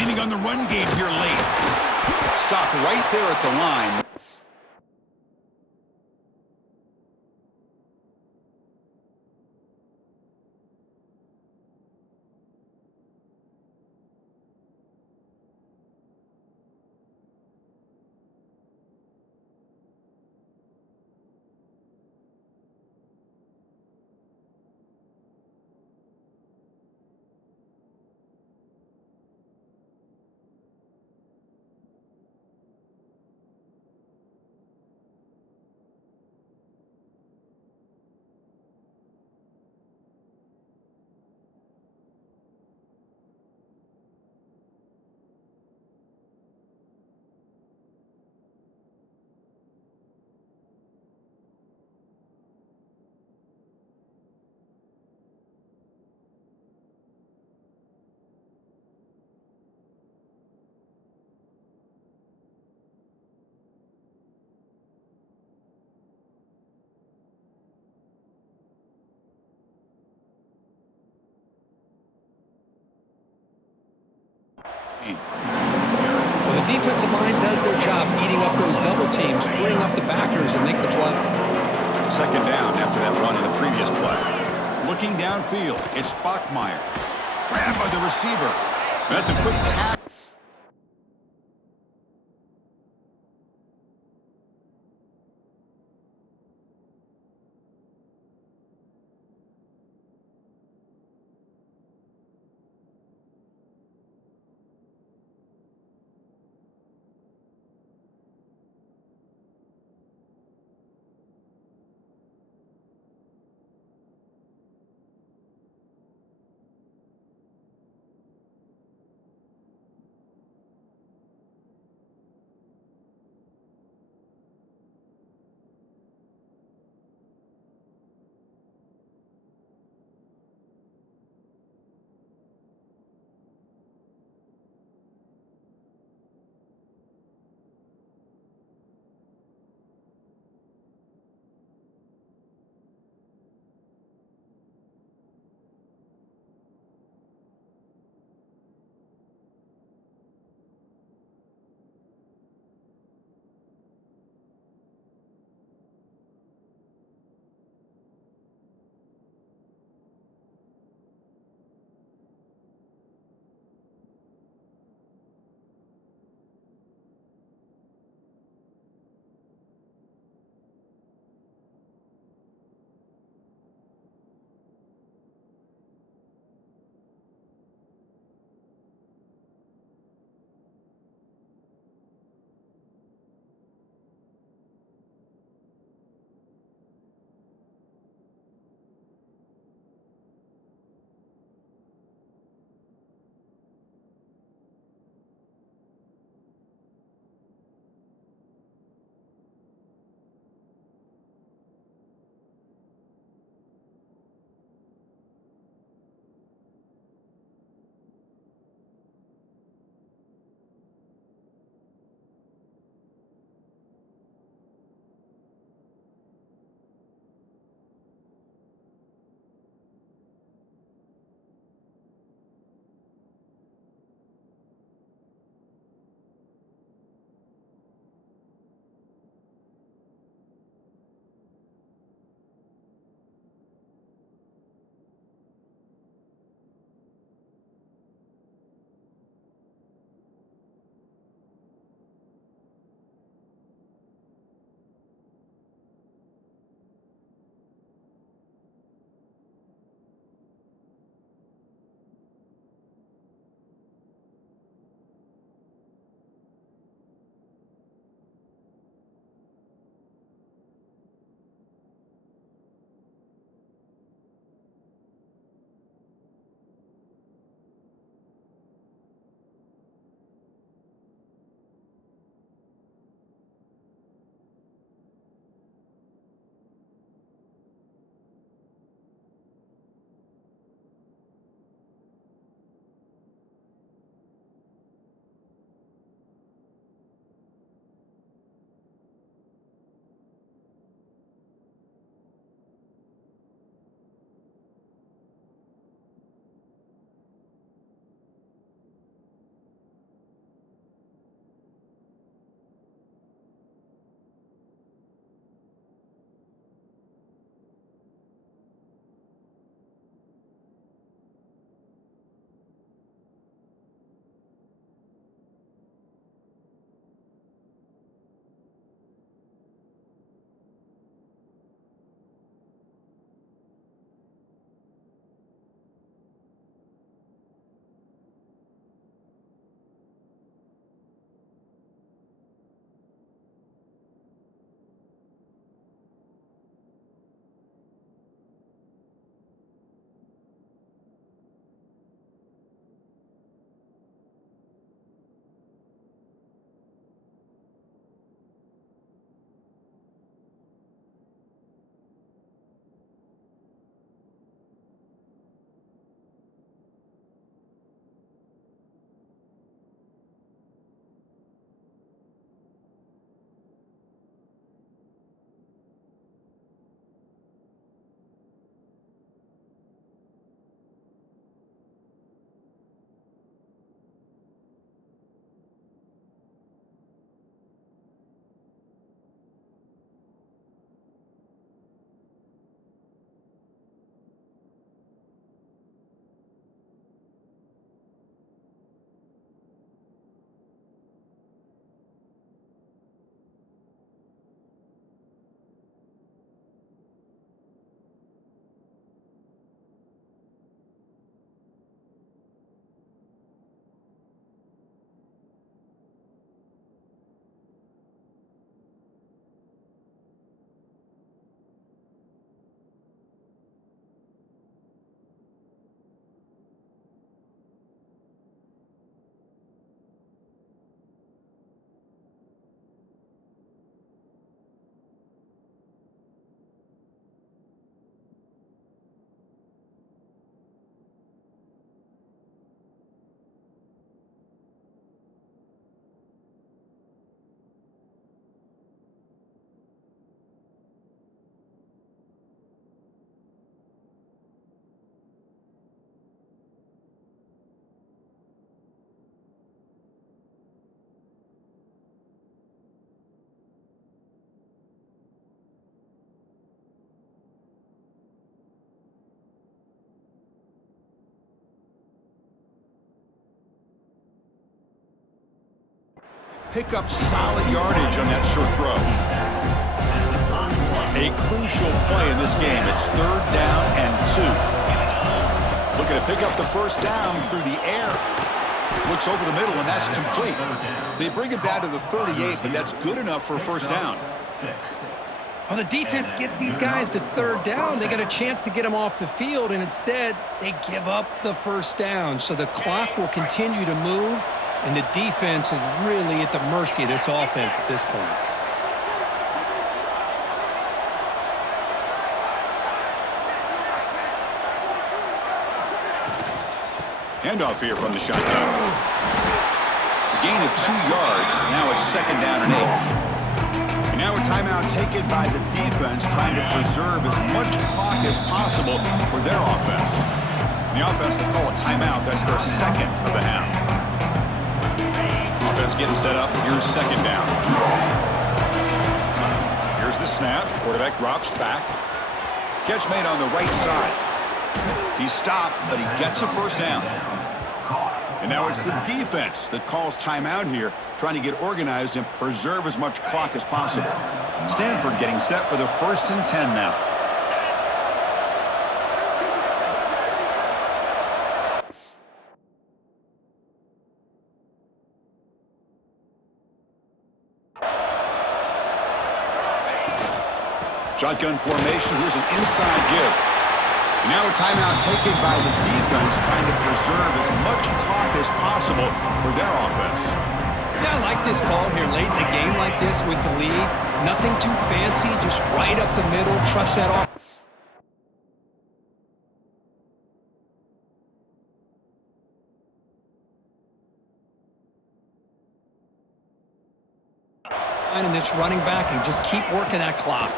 leaning on the run game here late. Stopped right there at the line. Well, the defensive line does their job eating up those double teams, freeing up the backers to make the play. Second down after that run in the previous play. Looking downfield, it's Bachmeier. Grabbed by the receiver. That's a quick tap. pick up solid yardage on that short throw. A crucial play in this game. It's 3rd down and 2. Looking to pick up the first down through the air. Looks over the middle, and that's complete. They bring it down to the 38, but that's good enough for a first down. Well, the defense gets these guys to 3rd down. They got a chance to get them off the field, and instead they give up the first down. So the clock will continue to move, and the defense is really at the mercy of this offense at this point. Handoff here from the shotgun. A gain of 2 yards. Now it's 2nd down and 8. And now a timeout taken by the defense, trying to preserve as much clock as possible for their offense. The offense will call a timeout. That's their 2nd of the half. Offense getting set up. Here's 2nd down. Here's the snap. Quarterback drops back. Catch made on the right side. He's stopped, but he gets a first down. And now it's the defense that calls timeout here, trying to get organized and preserve as much clock as possible. Stanford getting set with a 1st and 10 now. Shotgun formation. Here's an inside give. And now a timeout taken by the defense, trying to preserve as much clock as possible for their offense. Yeah, I like this call here late in the game like this with the lead. Nothing too fancy, just right up the middle. Trust that off. And this running back and just keep working that clock.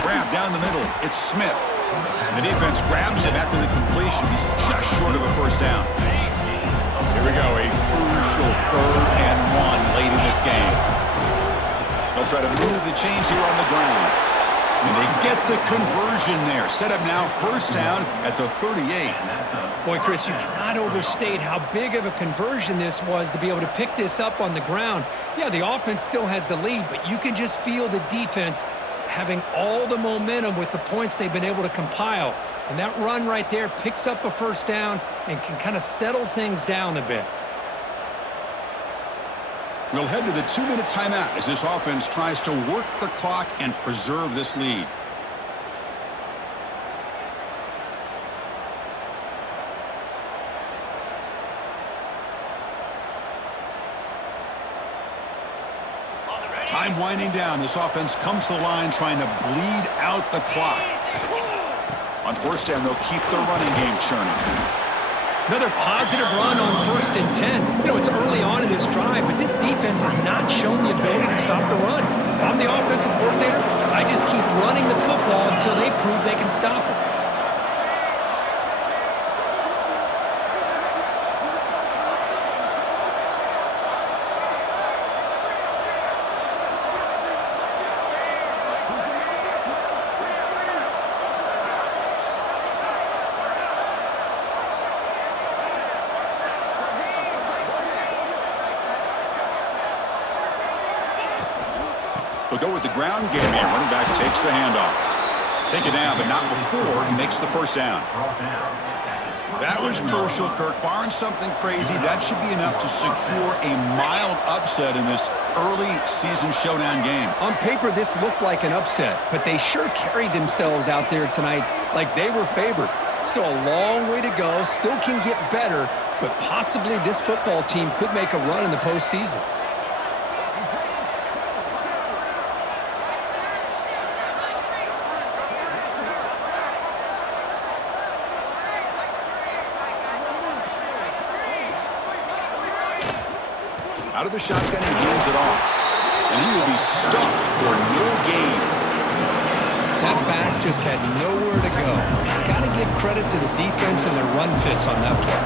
Grab down the middle. It's Smith. The defense grabs him after the completion. He's just short of a first down. Here we go. A crucial 3rd and 1 late in this game. They'll try to move the chains here on the ground. And they get the conversion there. Set up now 1st down at the 38. Boy, Chris, you cannot overstate how big of a conversion this was to be able to pick this up on the ground. Yeah, the offense still has the lead, but you can just feel the defense having all the momentum with the points they've been able to compile. And that run right there picks up a first down and can kind of settle things down a bit. We'll head to the 2-minute timeout as this offense tries to work the clock and preserve this lead. Time winding down. This offense comes to the line trying to bleed out the clock. On 1st down, they'll keep the running game churning. Another positive run on 1st and 10. You know, it's early on in this drive, but this defense has not shown the ability to stop the run. If I'm the offensive coordinator, I just keep running the football until they prove they can stop it. They'll go with the ground game here. Running back takes the handoff. Take it down, but not before he makes the first down. That was crucial, Kirk. Barring something crazy, that should be enough to secure a mild upset in this early season showdown game. On paper, this looked like an upset, but they sure carried themselves out there tonight like they were favored. Still a long way to go. Still can get better, but possibly this football team could make a run in the postseason. Out of the shotgun, he hands it off. And he will be stuffed for no gain. That back just had nowhere to go. Got to give credit to the defense and their run fits on that play.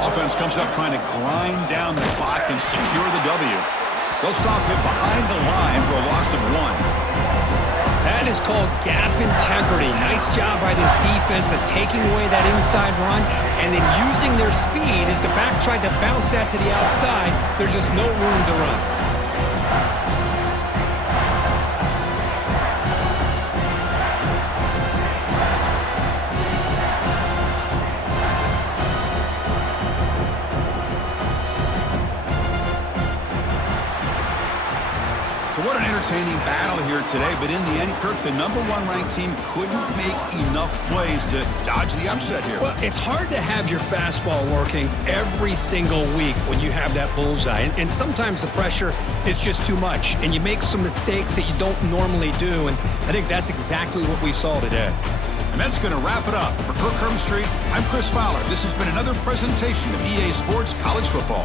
Offense comes up trying to grind down the clock and secure the W. They'll stop him behind the line for a loss of 1. That is is called gap integrity. Nice job by this defense of taking away that inside run and then using their speed as the back tried to bounce that to the outside. There's just no room to run. So what an entertaining battle here today, but in the end, Kirk, the #1 ranked team couldn't make enough plays to dodge the upset here. Well, it's hard to have your fastball working every single week when you have that bullseye. And sometimes the pressure is just too much, and you make some mistakes that you don't normally do, and I think that's exactly what we saw today. And that's going to wrap it up. For Kirk Herbstreit, I'm Chris Fowler. This has been another presentation of EA Sports College Football.